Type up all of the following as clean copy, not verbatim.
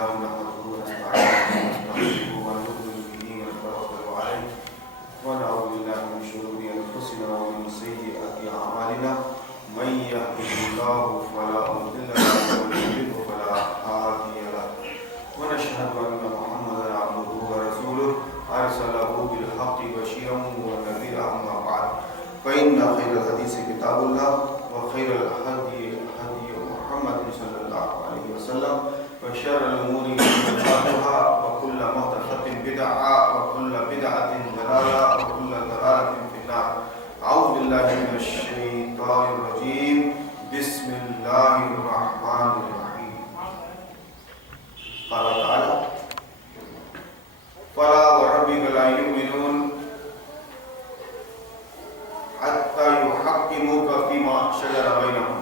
لله نحمده ونستعينه ونستغفره ونؤمن به ونتوكل عليه ونعوذ بالله من شرور أنفسنا ومن سيئات أعمالنا من يهده الله فلا مضل له ومن يضلل فلا هادي له ونشهد أن محمدا عبده ورسوله أرسله بالحق بشيرا ونذيرا أما بعد فإن خير الحديث كتاب الله وخير الهدي هدي محمد صلى الله عليه وسلم وشر الأمور محدثاتها وكل محدثة بدعة وكل بدعة ضلالة وكل ضلالة في النار. أعوذ بالله من الشيطان الرجيم. بسم الله الرحمن الرحيم. قال تعالى: فلا وربك لا يؤمنون حتى يحكموك فيما شجر بينهم.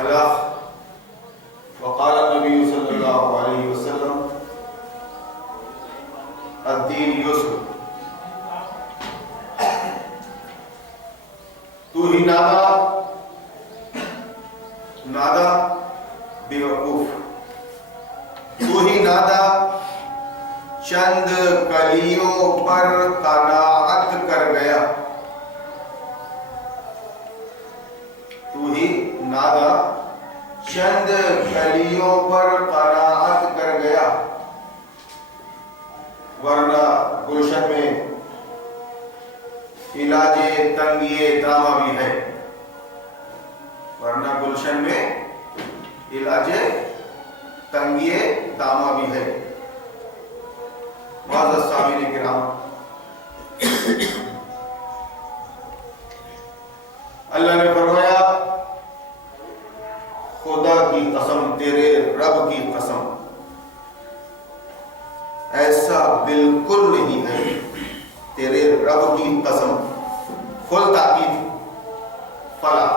الأخ وقال النبي صلى الله عليه وسلم: الدين يسر. تو ہی نادا بیوقوف، تو ہی نادا چند کلیوں پر قناعت کر گیا، تو ہی نادا چند کلیوں پر قناعت کر گیا، ورنہ گلشن میں علاج تنگیے دامہ بھی ہے، ورنہ گلشن میں علاج تنگیے دامہ بھی ہے. معزز سامعین کرام، اللہ نے فرمایا: خدا کی قسم، تیرے رب کی قسم، ایسا بالکل نہیں ہے. تیرے رب کی قسم، فل تاکید، فلا،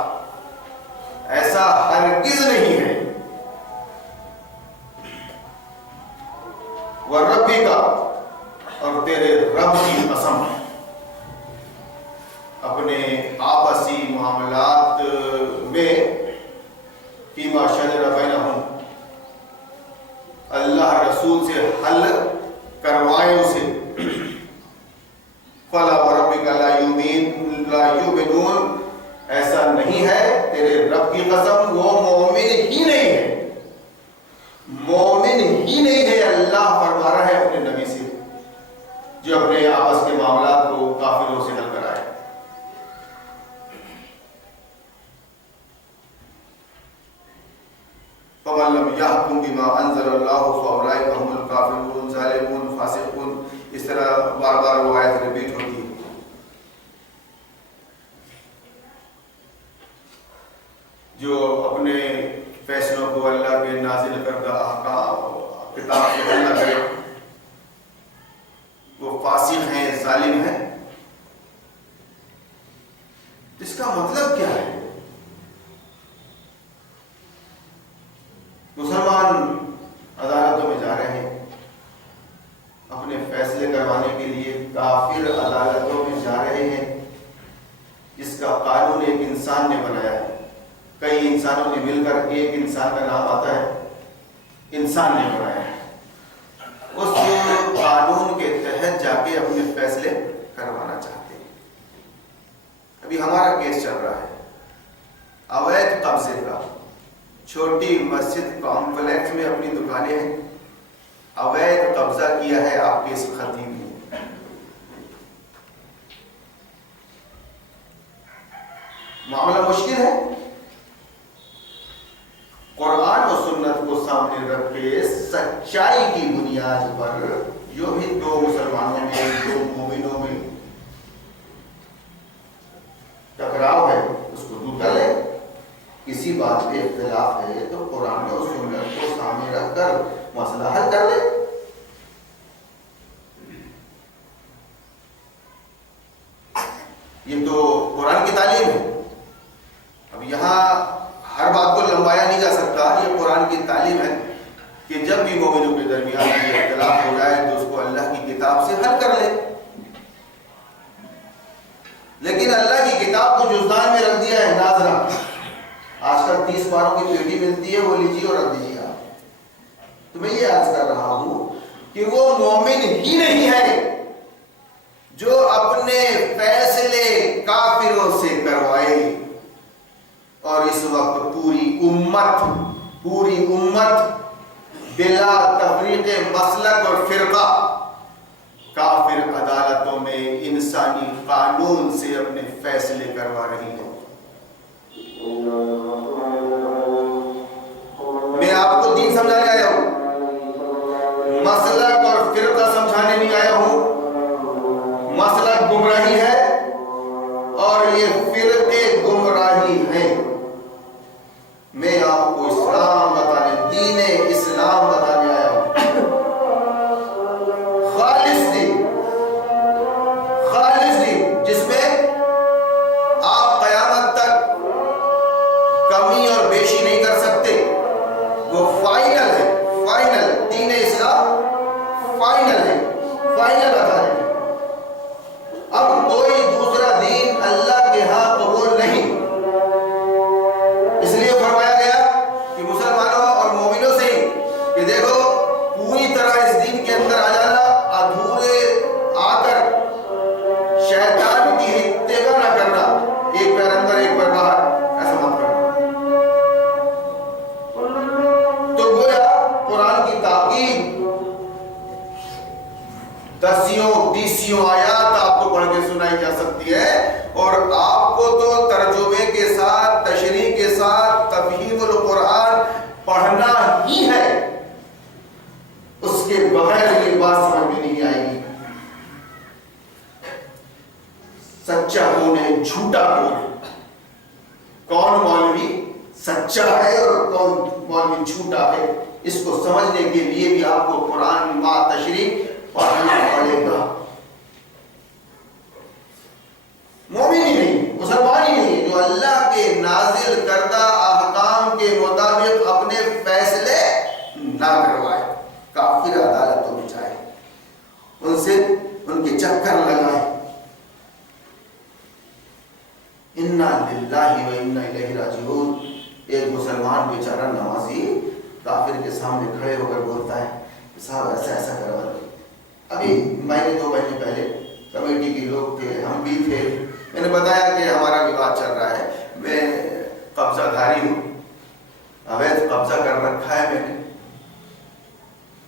ایسا ہرگز نہیں ہے. وَرَبِّكَ، اور تیرے رب کی قسم، اپنے آپسی معاملات میں فیما شجر بینہم، اللہ رسول سے حل کروائے اسے. فلا وربک لا یؤمنون، ایسا نہیں ہے. تیرے رب کی قسم، وہ مومن ہی نہیں ہے، مومن ہی نہیں ہے. اللہ فرما رہا ہے اپنے نبی سے جو اپنے آپس کے معاملات کو کافروں سے حل کرائے. فَمَن لَّمْ يَحْكُم بِمَا أَنزَلَ اللَّهُ فَأُولَٰئِكَ هُمُ الْكَافِرُونَ ظالمون فاسقون. اس طرح بار بار وہ آیت ریپیٹ ہوتی ہے. جو اپنے فیصلوں کو اللہ کے نازل کردہ احکام کتاب سے حل نہ کرے وہ فاسق ہیں، ظالم ہیں. اس کا مطلب کیا ہے؟ مسلمان عدالتوں میں جا رہے ہیں اپنے فیصلے کروانے کے لیے، کافر عدالتوں میں جا رہے ہیں. جس کا قانون ایک انسان نے بنایا ہے، کئی انسانوں نے مل کر ایک انسان کا نام آتا ہے، انسان نے بنایا ہے. اس قانون کے تحت جا کے اپنے فیصلے کروانا چاہتے ہیں. ابھی ہمارا کیس چل رہا ہے اویدھ قبضے کا. چھوٹی مسجد کمپلیکس میں اپنی دکانیں ہیں، اویدھ قبضہ کیا ہے آپ کے اس خطیب نے. معاملہ مشکل ہے. قرآن و سنت کو سامنے رکھ کے سچائی کی بنیاد پر جو بھی دو مسلمانوں میں، دو مومنوں میں ٹکراؤ ہے اس کو دور کر لے. کسی بات پہ اختلاف ہے تو قرآن و سنت کو سامنے رکھ کر مسئلہ حل کر لے. یہ تو قرآن کی تعلیم ہے. اب یہاں ہر بات کو لمبایا نہیں جا سکتا. یہ قرآن کی تعلیم ہے کہ جب بھی مومنوں کے درمیان یہ اختلاف ہو جائے تو اس کو اللہ کی کتاب سے حل کر لے. لیکن اللہ کی کتاب کو جزدان میں رکھ دیا ہے ناظرہ. آج کل 30 باروں کی پیٹی ملتی ہے، وہ لیجیے اور رکھ دیجیے آپ۔ تو میں یہ عرض کر رہا ہوں کہ وہ مومن ہی نہیں ہے جو اپنے فیصلے کافروں سے کروائے، اور اس وقت پوری امت بلا تفریق مسلک اور فرقہ کافر عدالتوں میں انسانی قانون سے اپنے فیصلے کروا رہی ہے۔ میں آپ کو دین سمجھانے آیا ہوں، مسلک اور فرقہ سمجھانے نہیں آیا ہوں۔ مسلک گمراہی ہے اور یہ فرقے گمراہی ہے۔ میں آپ کو اسلام بتانے، دین اسلام بتانے آیا ہوں، خالص دین جس میں آپ قیامت تک کمی اور بیشی نہیں کر سکتے، وہ فائنل ہے، فائنل دین اسلام فائنل ہے، فائنل بتا رہے ہیں۔ اب کوئی دوسرا دین اللہ کے ہاں قبول نہیں، اس لیے فرمایا گیا کہ مسلمانوں اور مومنوں سے کہ دیکھو پوری طرح اس دین کے اندر آ جانا، ادھورے آ کر شیطان کی اتباع نہ کرنا، ایک پیر اندر ایک پیر باہر، ایسا مت کرنا۔ تو گویا قرآن کی تاکید 10 آیات آپ کو پڑھ کے سنائی جا سکتی ہے، اور آپ کو تو ترجمے کے ساتھ، تشریح کے ساتھ تفہیم القرآن پڑھنا ہی ہے، اس کے بغیر یہ بات سمجھ میں نہیں آئے گی۔ سچا کون ہے، جھوٹا کون ہے، کون مولوی سچا ہے اور کون مولوی جھوٹا ہے، اس کو سمجھنے کے لیے بھی آپ کو قرآن ما تشریح پڑھنا پڑے گا۔ مومن ہی نہیں، مسلمان ہی نہیں جو اللہ کے نازل کردہ احکام کے مطابق اپنے فیصلے نہ کروائے، کافر عدالتوں میں جائے، ان سے ان کے چکر لگائے۔ انا للہ و انا الیہ راجعون۔ ایک مسلمان بیچارہ نمازی کافر کے سامنے کھڑے ہو کر بولتا ہے صاحب ایسا ایسا کروا دیں۔ ابھی مہینے 2 مہینے پہلے کمیٹی کے لوگ تھے، ہم بھی تھے، میں نے بتایا کہ ہمارا وواد چل رہا ہے، میں قبضہ دھاری ہوں، اویدھ قبضہ کر رکھا ہے میں نے،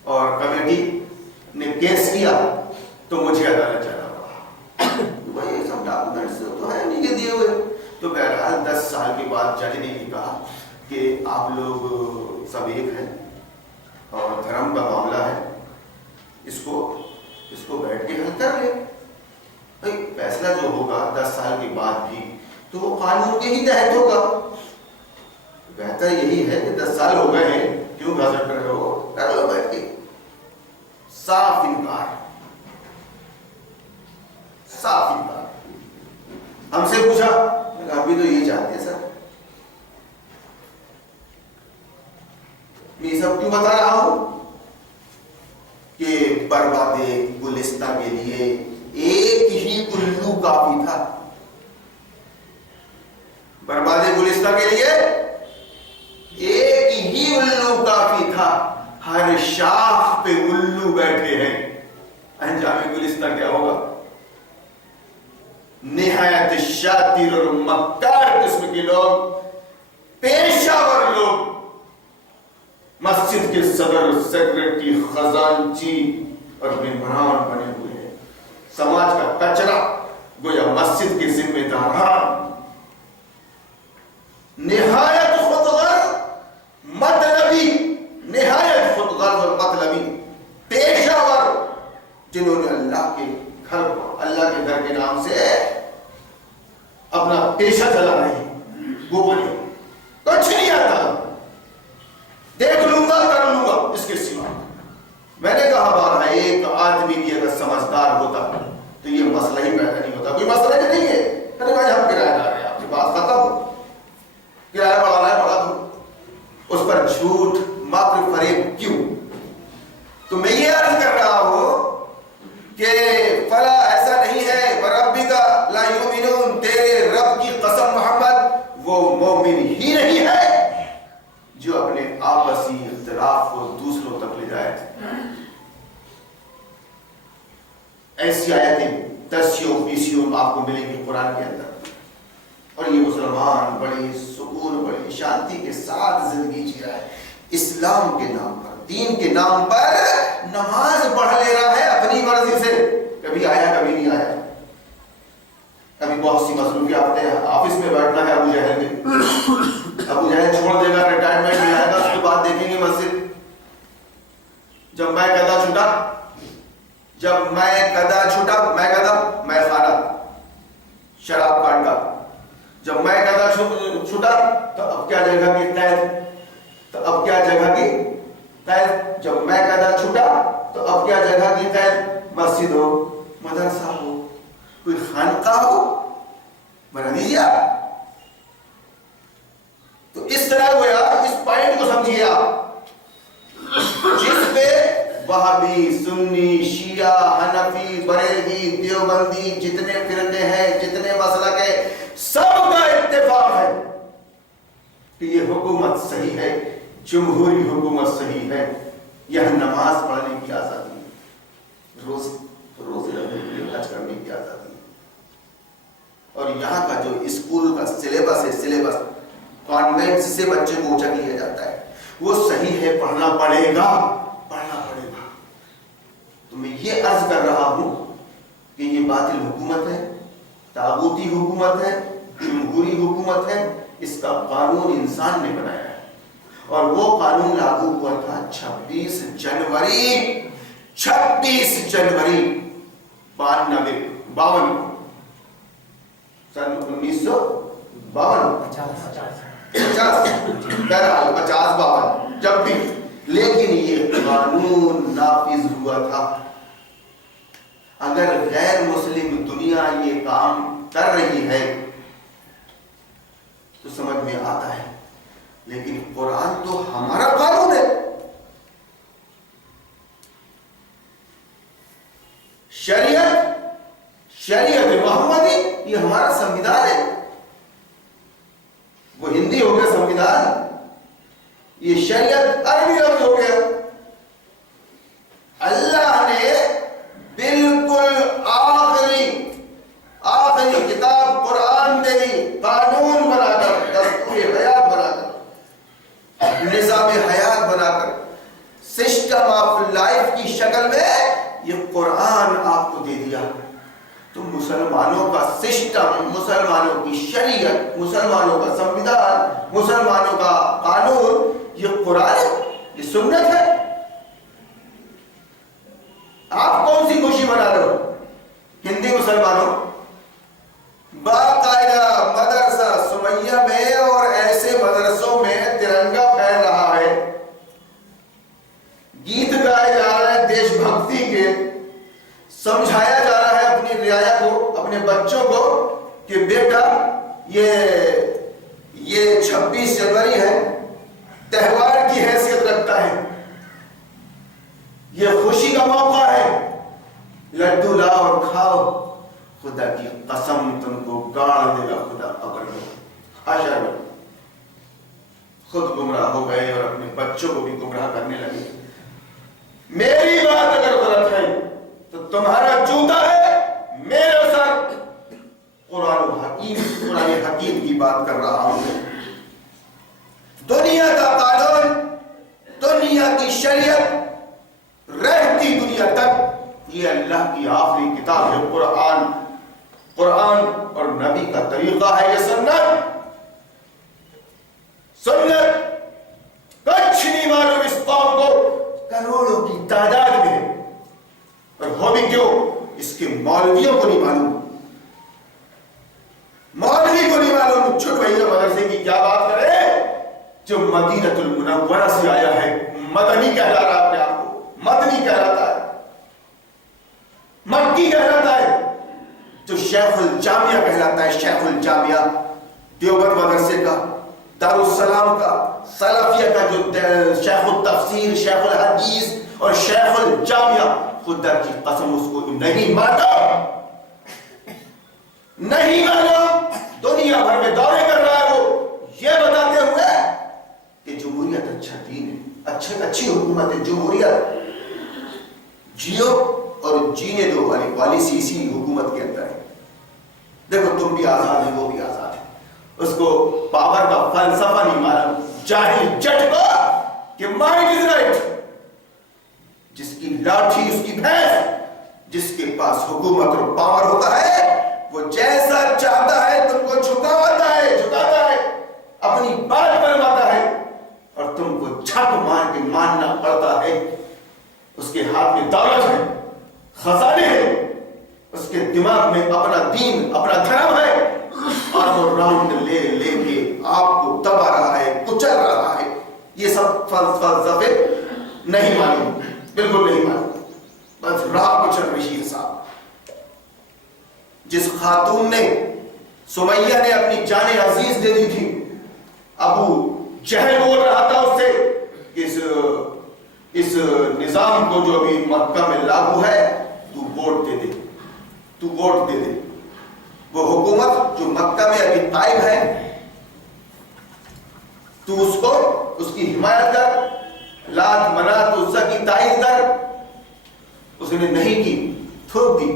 اور کمیٹی نے کیس کیا تو مجھے عدالت جانا پڑا۔ بھائی یہ سب ڈاکومنٹس تو ہے نہیں کہ دیے ہوئے، تو بہرحال 10 سال کے بعد جج نے یہ کہا کہ آپ لوگ سب ایک ہیں اور دھرم کا معاملہ ہے، اس کو بیٹھ کے حل کر لیں۔ بھائی فیصلہ جو ہوگا 10 سال کے بعد بھی تو وہ قانون کے ہی تحت ہوگا۔ بہتر یہی ہے کہ 10 سال ہو گئے ہیں، کیوں گھسٹ کر رہے ہو، کر لو بیٹھ کے۔ صاف انکار، صاف انکار۔ ہم سے پوچھا، ابھی تو یہ چاہتے ہیں سر۔ میں یہ سب کیوں بتا رہا ہوں کہ برباد گلستہ کے لیے ایک ہی الو کافی تھا۔ برباد گلستہ کے لیے ایک ہی الو کافی تھا، ہر شاخ پہ الو بیٹھے ہیں، انجام گلستہ کیا ہوگا؟ نہایت شاطر اور مکار قسم کے لوگ، پیشہ ور لوگ، مسجد کے صدر، سیکرٹری، خزانچی اور ممبران بنے ہوئے ہیں، سماج کا کچرا گویا مسجد کے ذمہ داران، نہایت خود غرض مطلبی، نہایت خود غرض اور مطلبی پیشہ ور، جنہوں نے اللہ کے گھر کو، اللہ کے گھر کے نام سے اپنا پیشہ چلا رہے ہیں، وہ بنے کچھ نہیں آتا، دیکھ لوں گا کر لوں گا، اس کے سوا۔ میں نے کہا بارہا ایک آدمی بھی اگر سمجھدار ہوتا تو یہ مسئلہ ہی پیدا نہیں ہوتا۔ کوئی مسئلہ ہی نہیں ہے، میں نے کہا ہم کرایہ دار ہیں، آپ کی بات ختم، کرایہ بڑھانا ہے بڑھا دو، اس پر جھوٹ مکر فریب کیوں؟ تو میں یہ عرض کر رہا ہوں کہ فلا ایسا نہیں ہے، وَرَبِّكَ لَا يُؤْمِنُونَ، تیرے رب کی قسم محمد وہ مومن ہی نہیں ہے ایسی آیتیں 10-20 آپ کو ملیں گی قرآن کے اندر. اور یہ مسلمان بڑی سکون بڑی شانتی کے ساتھ زندگی جی رہا ہے. اسلام کے نام پر دین کے نام پر نماز پڑھ لے رہا ہے اپنی مرضی سے. کبھی آیا کبھی نہیں آیا. ابھی بہت سی مصروفیات ہیں. آفس میں بیٹھنا ہے ابو جہل میں. ابو جہل چھوڑ دے گا, ریٹائرمنٹ میں آئے گا, اس کے بعد دیکھیں گے مسجد. جب میں قدا چھوٹا میں خانہ شراب کاٹا. جب میں قدا چھوٹا تو اب کیا جگہ کی قید. جب میں قدا چھوٹا تو اب کیا جگہ کی قید. مسجد ہو, مدرسہ ہو, کوئی خانقاہ ہو, بنا دیجیے آپ. تو اس طرح ہوا, اس پوائنٹ کو سمجھیے آپ, جس پہ وہابی, سنی, شیعہ, حنفی, بریلوی, دیوبندی, جتنے فرقے ہیں, جتنے مسلک ہیں, سب کا اتفاق ہے کہ یہ حکومت صحیح ہے, جمہوری حکومت صحیح ہے. یہ نماز پڑھنے کی آزادی ہے, روزے رکھنے کی, حج کرنے کی آزادی ہے. اور یہاں کا جو اسکول کا سلیبس کانوینٹ سے بچے کو اونچا کیا جاتا ہے, وہ صحیح ہے. پڑھنا پڑے گا. تو میں یہ عرض کر رہا ہوں کہ یہ باطل حکومت ہے, طاغوتی حکومت ہے, جمہوری حکومت ہے. اس کا قانون انسان نے بنایا ہے, اور وہ قانون لاگو ہوا تھا 26 جنوری 52 سن 1952 جب بھی. لیکن یہ قانون نافذ ہوا تھا. اگر غیر مسلم دنیا یہ کام کر رہی ہے تو سمجھ میں آتا ہے, لیکن قرآن تو ہمارا قانون ہے. شریعت محمدی یہ ہمارا سنویدھان ہے. وہ ہندی ہو گیا سنویدھان, یہ شریعت عربی لفظ ہو گیا. اللہ نے بالکل آخری کتاب قرآن میں بھی قانون بنا کر, دستور حیات بنا کر, نظام حیات بنا کر, سسٹم آف لائف کی شکل میں یہ قرآن آپ کو دے دیا. تو مسلمانوں کا سسٹم, مسلمانوں کی شریعت, مسلمانوں کا سنویدھان, مسلمانوں کا قانون یہ قرآن ہے, یہ سنت ہے. آپ کون سی خوشی منا رہے ہو؟ ہندی مسلمانوں باقاعدہ مدرسہ سمیہ میں اور ایسے مدرسوں میں ترنگا پھیل رہا ہے, گیت گائے جا رہے ہیں دیش بھکتی کے, سمجھایا جا رہا ہے اپنی رعایا کو, اپنے بچوں کو کہ بیٹا یہ 26 جنوری ہے, تہوار کی حیثیت رکھتا ہے, یہ خوشی کا موقع ہے, لڈو لاؤ اور کھاؤ. خدا کی قسم تم کو گاڑ دے گا خدا قبر میں. حاشا, خود گمراہ ہو گئے اور اپنے بچوں کو بھی گمراہ کرنے لگے. میری بات اگر غلط ہے تو تمہارا جوتا ہے میرے سر. قرآن حکیم کی بات کر رہا ہوں. دنیا کا قانون, دنیا کی شریعت رہتی دنیا تک یہ اللہ کی آخری کتاب ہے قرآن. قرآن اور نبی کا طریقہ ہے یہ سنت. کچھ نہیں معلوم اس قوم کو, کروڑوں کی تعداد میں, اور ہو بھی کیوں, اس کے مولویوں کو نہیں معلوم. مولوی کو نہیں معلوم. چھوٹ بھائی مدرسے کی کیا بات کرے جو مدینہ المنورہ سے آیا ہے, مدنی کہلا رہا اپنے آپ کو, مدنی کہلاتا ہے, مکی کہلاتا ہے, جو شیخ الجامعہ کہلاتا ہے. شیخ الجامعہ دیوبند مدرسے کا, دارالسلام کا, سلفیہ کا, جو شیخ التفسیر, شیخ الحدیث اور شیخ الجامعہ, خدا کی قسم اس کو نہیں مانا, نہیں مانا. دنیا بھر میں دورے کر رہا ہے وہ, یہ بتاتے ہوئے کہ جمہوریت اچھا دین ہے, اچھی حکومت ہے, جمہوریت جیو اور اور جینے دو والی پالیسی اسی حکومت کے اندر ہے. دیکھو تم بھی آزاد ہیں وہ بھی آزاد ہے. اس کو پاور کا فلسفہ نہیں معلوم, جاہل جٹ کو کہ مائنڈ از رائٹ. جس کی لاٹھی اس کی بھینس, جس کے پاس حکومت اور پاور ہوتا ہے وہ جیسا چاہتا ہے تم کو جھکاتا ہے, اپنی بات کرواتا ہے, اور تم کو چھپ مار کے ماننا پڑتا ہے. اس کے ہاتھ میں دولت ہے, خزانے ہیں, اس کے دماغ میں اپنا دین اپنا دھرم ہے, اور وہ راؤنڈ لے کے آپ کو دبا رہا ہے, کچل رہا ہے. یہ سب فلسفے نہیں معلوم, بالکل نہیں معلوم, بس راہ کچل رہی ہے صاحب. جس خاتون نے سمیہ نے اپنی جان عزیز دے دی تھی, ابو جہل بول رہا تھا اس سے اس نظام کو جو ابھی مکہ میں لاگو ہے تو ووٹ دے دے. وہ حکومت جو مکہ میں ابھی قائم ہے تو اس کی حمایت کر, لات منات عزا کی تائید کر. اس نے نہیں کی, تھوک دی,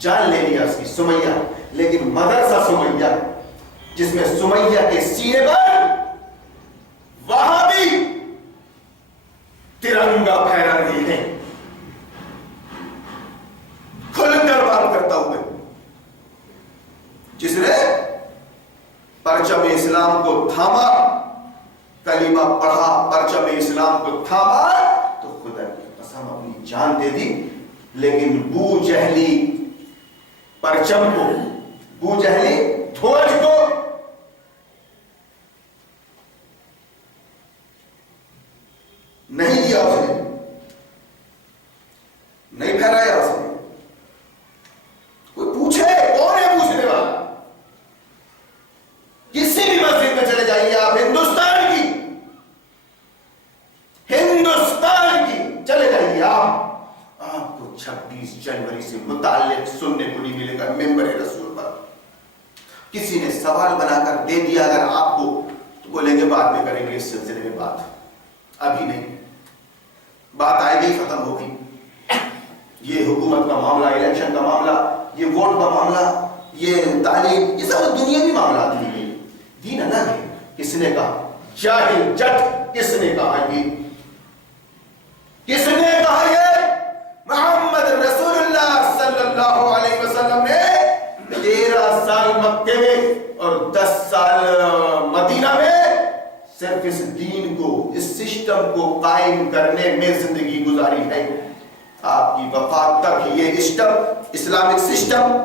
جان لے لیا اس کی سمیہ. لیکن مدرسہ سمیہ جس میں سمیہ کے سینے پر وہاں بھی ترنگا پھیلا رہے ہیں, کھل کر بات کرتا ہوئے. جس نے پرچم اسلام کو تھاما, کلمہ پڑھا, پرچم اسلام کو تھاما, تو خدا کی قسم اپنی جان دے دی. لیکن بو جہلی پرچم کو, بو جہلی دھوج کو نہیں دیا, اس نے نہیں پھیلایا. اس نے کوئی پوچھے کون ہے پوچھنے والا؟ کسی بھی مسجد میں چلے جائیے آپ, ہندوستان کی چلے جائیے آپ کو 26 جنوری سے متعلق سننے کو نہیں ملے گا ممبر رسول پر. کسی نے سوال بنا کر دے دیا اگر آپ کو, تو بولیں گے بعد میں کریں گے اس سلسلے میں بات, ابھی نہیں. بات آئے گی, ختم ہوگی. یہ حکومت کا معاملہ, الیکشن کا معاملہ, یہ ووٹ کا معاملہ, یہ تعلیم, یہ سب دنیاوی معاملات ہیں. دین الگ ہے. کس نے کہا جاہل جٹ, کس نے کہا یہ, کس نے کہا یہ؟ محمد رسول اللہ صلی اللہ علیہ وسلم نے 13 سال مکے میں اور 10 سال مدینہ میں صرف اس دین کو, اس سسٹم کو قائم کرنے میں زندگی گزاری ہے. آپ کی وفات تک یہ اسلامک سسٹم,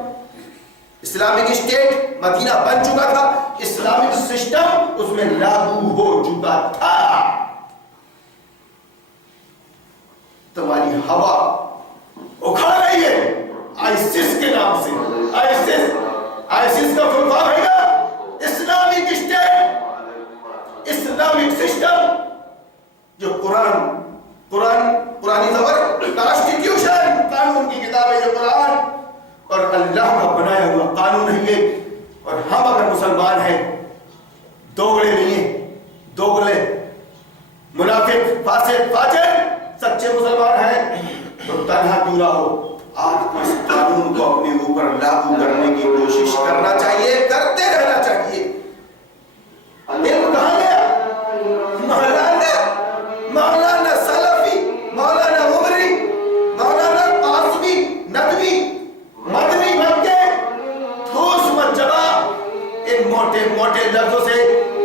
اسلامک اسٹیٹ مدینہ بن چکا تھا, اسلامک سسٹم اس میں لاگو ہو چکا تھا. تمہاری ہوا اکھڑ رہی ہے آئسس کے نام سے. آئسس کا فل فارم ہے نا اسلامک اسٹیٹ, اسلامک سسٹم, جو پرانی زبر کانسٹیٹیوشن, قانون کی کتاب ہے یہ قرآن, اور اللہ کا بنایا ہوا قانون ہے یہ. اور ہم اگر مسلمان ہیں, دوگلے نہیں ہیں, دوگلے منافق فاسق فاجر سچے مسلمان ہیں, تو تنہا کیوں نہ ہو آپ کو اس قانون کو اپنے اوپر لاگو کرنے کی کوشش کرنا چاہیے, کرتے رہنا چاہیے. علم کہاں گیا؟ مولانا سلفی, مولانا عمری, مولانا قاسمی, ندوی, مدنی بن کے ٹھوس مت جبا ان موٹے موٹے لفظوں سے.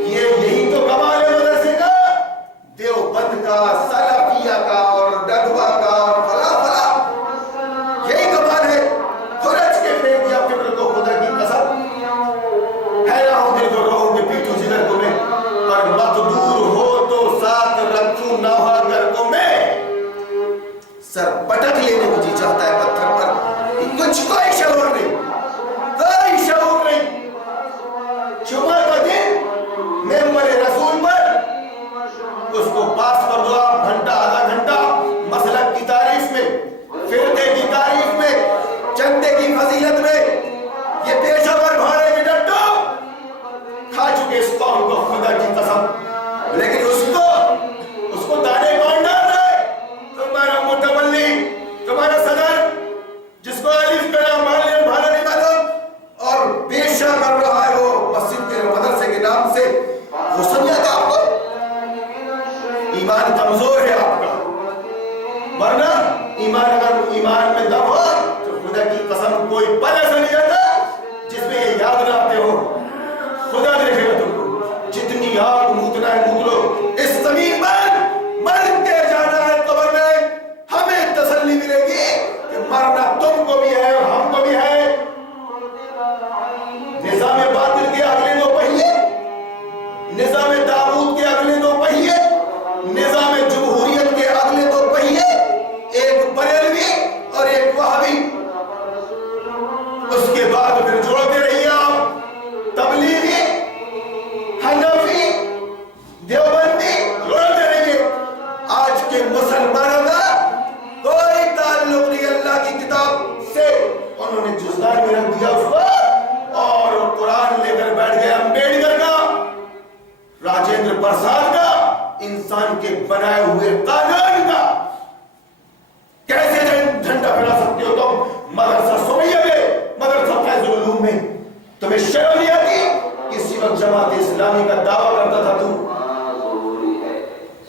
یہی تو کمال ہے مدرسے کا, دیوبند کا, سلفیہ کا اور ندوہ کا اور فلا فلا, یہی کمال ہے. خرچ کے پھینک دیا فکر کو, خدا کی قسم پھیلاؤ دل کو, رہو گے پیٹو جگر کو میں, پر مقدور ہو تو ساتھ رکھوں نہ ہوا کر کو میں. سر پٹک لینے کو جی چاہتا ہے پتھر پر, کچھ کوئی شعور نہیں, کوئی شعور نہیں. جمعہ کا دن ممبر رسول پر اس کو پاس کر دو آپ, گھنٹہ آدھا گھنٹہ مسلک کی تعریف میں, فرقے کی تعریف میں, چندے کی فضیلت میں. یہ پیشہ ور بھاڑے میں ڈٹو کھا چکے اس قوم کو خدا کی قسم. لیکن اس کو دانے کون ڈال رہے؟ تمہارا متولی حنفی، دیوبندی جوڑتے رہیں گے. آج کے مسلمانوں کا کوئی تعلق نہیں اللہ کی کتاب سے. انہوں نے جزدان میں رکھ دیا اس کو اور قرآن لے کر بیٹھ گئے امبیڈکر کا، راجندر پرساد کا، انسان کے بنائے ہوئے قانون کا. کیسے جھنڈا پھیلا سکتے ہو تم مدرسہ سمیہ میں، مدرسہ فیض العلوم میں؟ تمہیں شرم نہیں آتی؟ کسی وقت جماعت اسلامی کا دعویٰ کرتا تھا تو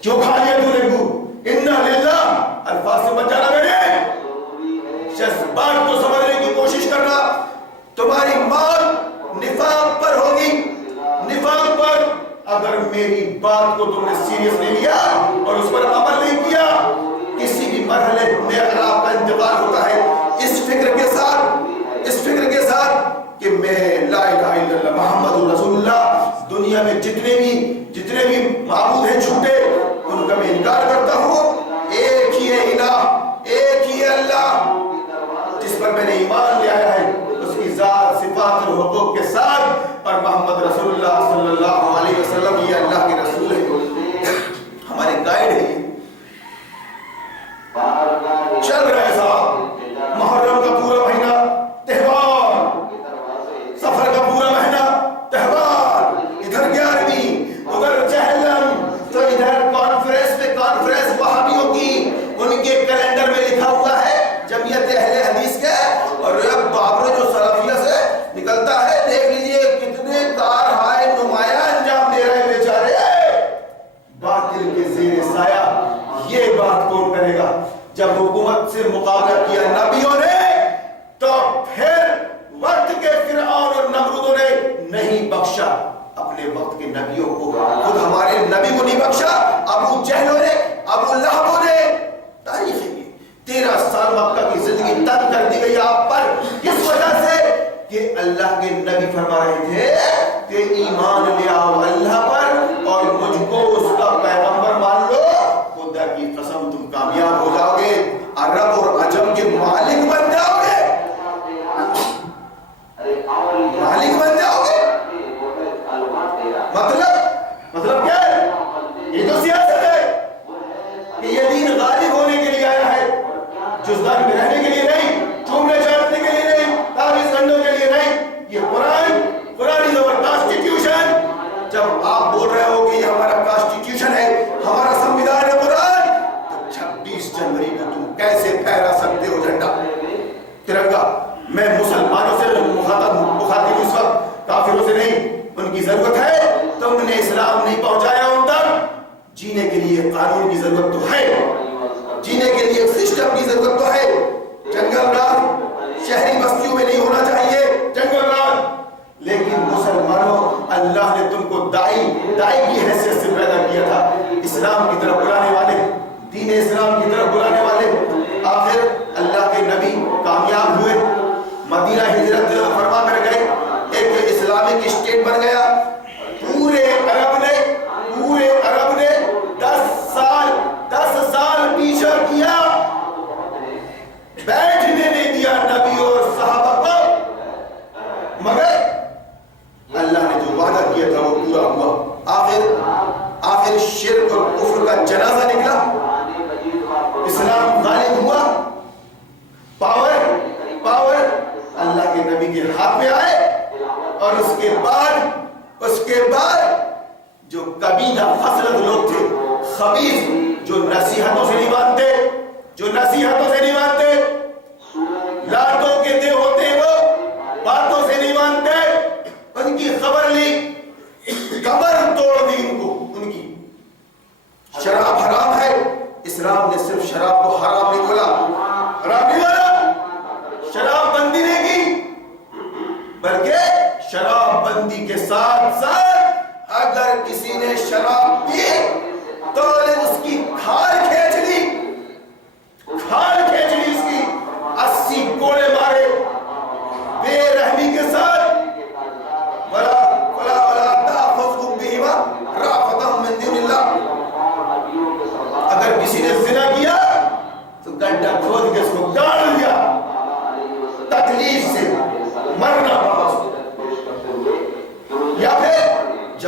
کیوں کھا لیا تو نے گو؟ انا للہ الفاظ سے بچانا میرے شخص بات کو سمجھنے کی کوشش کرنا. تمہاری موت نفاق پر ہوگی، نفاق پر. اگر میری بات کو تم نے سیریس نہیں لیا اور اس پر عمل نہیں کیا، کسی بھی مرحلے میں اگر آپ کا انتقال ہوتا ہے اس فکر کے ساتھ کہ میں لا الہ الا اللہ محمد رسول اللہ، دنیا میں جتنے بھی معبود ہیں جھوٹے ان کا میں انکار کرتا ہوں. ایک ہی ہے الہ، ایک ہی ہے اللہ جس پر میں نے ایمان لے آیا ہے، اس کی ذات صفات اور حقوق کے ساتھ. اور محمد رسول اللہ صلی اللہ علیہ وسلم یہ اللہ کے رسول ہے، ہمارے گائیڈ ہے. چل رہا ہے صاحب محرم کا پورا مہینہ تہوار، سفر کا پورا مہینہ تہوار، ادھر 11ویں ادھر جہلم، تو ادھر کانفرنس وہابیوں کی، ان کے کیلنڈر میں لکھا ہوا ہے جمعیت اہل حدیث کے. اور اب بابر جو سلفیہ سے نکلتا ہے دیکھ لیجئے کتنے کار ہائے نمایاں انجام دے رہے بیچارے باطل کے زیر سایہ. یہ بات کون کرے گا؟ جب حکومت سے مقابلہ کیا نبیوں نے تو پھر وقت کے فرعون اور نمرودوں نے نہیں بخشا اپنے وقت کے نبیوں کو. خود ہمارے نبی کو نہیں بخشا ابو جہلوں نے، ابو لہبوں نے. تاریخ ہے 13 سال مکہ کی زندگی تنگ کر دی گئی آپ پر، کس وجہ سے کہ اللہ کے نبی فرما رہے تھے کہ ایمان لے آؤ اللہ پر اور مجھ کو اس کا پیغمبر مان لو، خدا کی قسم تم کامیاب ہو جاؤ گے، عرب اور عجم کے مالک بن جاؤ گے، مالک بن جاؤ گے. مطلب کیا ہے؟ یہ تو سیاست ہے کہ یہ دین غالب ہونے کے لیے آیا ہے، جزدان میں رہنے کے لیے نہیں، چومنے چاٹنے کے لیے نہیں، تعویذ گنڈوں کے لیے نہیں. یہ قرآن از اور کانسٹیٹیوشن. جب آپ بول رہے ہو کہ یہ ہمارا کانسٹیٹیوشن ہے، ہمارا سمویدھان ہے قرآن، تو 26 جنوری کو تم کیسے پھیرا سکتے ہو جھنڈا ترنگا؟ میں مسلمانوں سے مخاطب اس وقت، کافروں سے نہیں. ان کی ضرورت ہے، تم نے اسلام نہیں پہنچایا ان تک. جینے کے لیے قانون کی ضرورت تو ہے، جینے کے لیے سسٹم کی ضرورت تو ہے. جنگل راج شہری بستیوں میں نہیں ہونا چاہیے جنگل راج. لیکن مسلمانوں، اللہ نے تم کو دائی کی حیثیت سے پیدا کیا تھا، اسلام کی طرف بلانے والے، دین اسلام کی طرف بلانے والے. آخر اللہ کے نبی کامیاب ہوئے، مدینہ ہجرت فرما کر گئے، ایک اسلامک اسٹیٹ بن گیا. پورے عرب نے 10 سال پیچھا کیا، بیٹھنے نہیں دیا نبی اور صحابہ کو، مگر اللہ نے جو وعدہ کیا تھا وہ پورا ہوا. آخر شرک اور کفر کا جنازہ نکلا، اسلام غالب ہوا. پاور اللہ کے نبی کے ہاتھ میں آئے. اور اس کے بعد جو کبینہ فصلت لوگ تھے، خبیث، جو نصیحتوں سے نہیں مانتے، لاتوں کے دے ہوتے وہ باتوں سے نہیں مانتے، ان کی خبر لی، قبر توڑ دی ان کی. شراب حرام ہے، اسلام نے صرف شراب کو حرام نہیں بولا، شراب بندی نہیں کی، بلکہ شراب بندی کے ساتھ اگر کسی نے شراب پی تو اس کی کھال کھینچ لی اس کی، 80 کوڑے مارے بے رحمی کے ساتھ. اگر کسی نے زنا کیا تو گڈھا کھود کے اس کو گاڑ دیا، تکلیف سے مرنا پڑا. یا پھر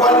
1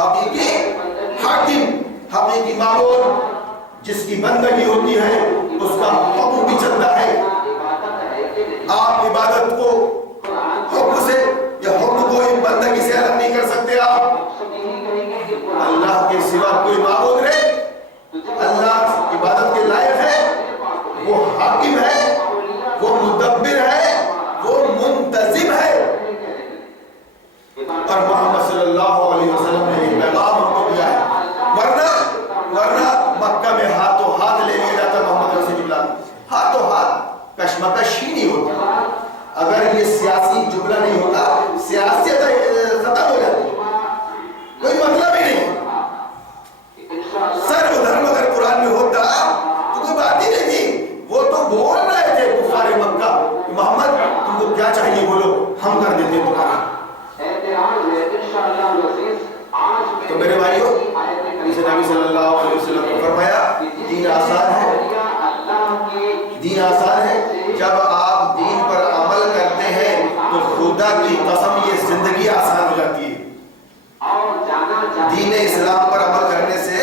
حقیقی حاکم، حقیقی معبود جس کی بندگی ہوتی ہے اس کا حکم بھی چلتا ہے. آپ عبادت کو حکم سے یا حکم کو بندگی سے الگ نہیں کر سکتے. آپ اللہ کے سوا کوئی معبود نہیں. اللہ عبادت کے لائق ہے، وہ حاکم ہے، وہ مدبر ہے، وہ منتظم ہے. اور محمد صلی اللہ علیہ وسلم نے یہ پیغام ہم کو دیا ہے. ورنہ مکہ میں ہاتھوں ہاتھ لے لیا جاتا محمد رسول اللہ، ہاتھوں ہاتھ کشمکش ہی نہیں ہوتا. اگر یہ سیاسی جملہ نہیں ہوتا، سیاست ختم ہو جاتی، کوئی مطلب ہی نہیں. سرو دھرم اگر قرآن میں ہوتا تو کوئی بات ہی نہیں تھی. وہ تو بول رہے تھے کفار مکہ، محمد تم کو کیا چاہیے بولو، ہم کر دیتے تمہارا. تو میرے بھائیو، جسے نبی صلی اللہ علیہ وسلم نے فرمایا دین آسان ہے، دین آسان ہے. جب آپ دین پر عمل کرتے ہیں تو خدا کی قسم یہ زندگی آسان ہو جاتی ہے. دین اسلام پر عمل کرنے سے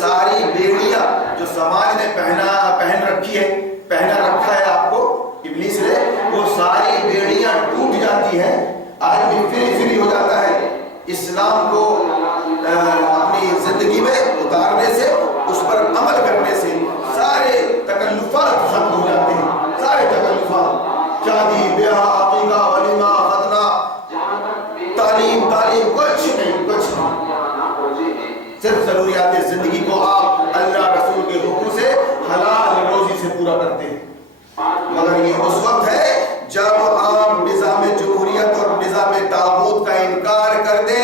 ساری بیڑیاں جو سماج نے پہن رکھی ہے، پہنا رکھا ہے آپ کو ابلیس نے، وہ ساری بیڑیاں ٹوٹ جاتی ہیں. آدمی فری ہو جاتا ہے. اسلام کو اپنی زندگی میں اتارنے سے، اس پر عمل کرنے سے سارے تکلفات ختم ہو جاتے ہیں. سارے تکلفات، شادی بیاہ عقیقہ ولیمہ ختنہ تعلیم کچھ نہیں. صرف ضروریات زندگی کو آپ اللہ رسول کے حکم سے حلال روزی سے پورا کرتے ہیں. مگر یہ اس وقت ہے جب آپ نظام جمہوریت اور نظام طاغوت کا انکار کر دیں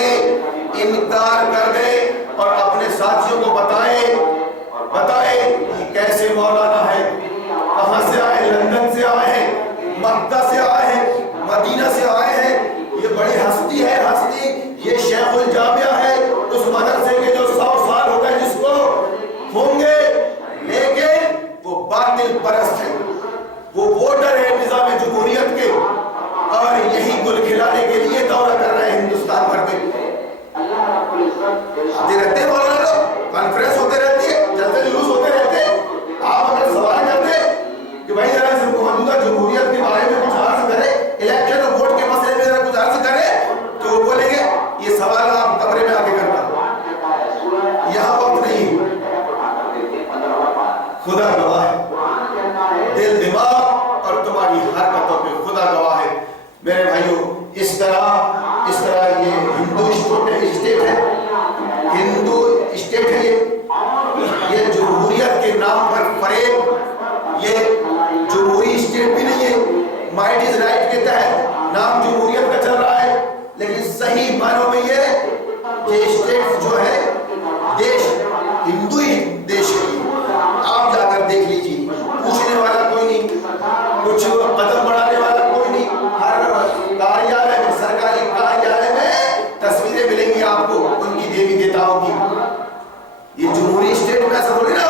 اور اپنے ساتھیوں کو بتائیں کہ کیسے مولانا ہے، کہاں سے آئے، لندن سے آئے ہیں، مکہ سے آئے ہیں، مدینہ سے آئے ہیں، یہ بڑی ہستی ہے. یہ شیخ الجامعہ ہے، اس مدرسے کے جو 100 سال ہو گئے جس کو ہوں گے، لیکن وہ باطل پرست ہے، وہ ووٹر ہے نظام جمہوریت کے، اور یہی گل کھلانے کے لیے دورہ کر رہے ہیں ہندوستان بھر میں. آتے رہتے ہیں مولانا لوگ، کانفرنس ہوتے رہتی ہے، جلسے جلوس ہوتے رہتے ہیں. آپ اگر سوال کرتے کہ بھائی ذرا موجودہ جمہوریت کے بارے میں کچھ عرض کرے، الیکشن اور ووٹ کے مسئلے میں ذرا کچھ عرض کرے، تو وہ بولیں گے یہ سوال آپ کمرے میں آگے کرنا، یہاں وقت نہیں. خدا گواہ ہے، دل دماغ اور تمہاری حرکتوں پہ خدا گواہ ہے. میرے بھائیو، اس طرح یہ ہندو اسٹیٹ ہے، یہ جمہوریت کے نام پر فریب، یہ جمہوری اسٹیٹ بھی نہیں ہے. مائٹ از رائٹ کے تحت نام جمہوریت کا چل رہا ہے، لیکن صحیح معنوں میں یہ اسٹیٹ جو ہے دیش ہندو ہی دیش ہے. آپ جا کر دیکھ لیجیے، پوچھنے والا کوئی نہیں، کچھ قدم بڑھانے والا کوئی نہیں. ہر کاریالے میں، سرکاری کاریالے میں تصویریں ملیں گی آپ کو ان کی دیوی دیوتاؤں کی. یہ جمہوری اسٹیٹ میں ایسا تھوڑی نہ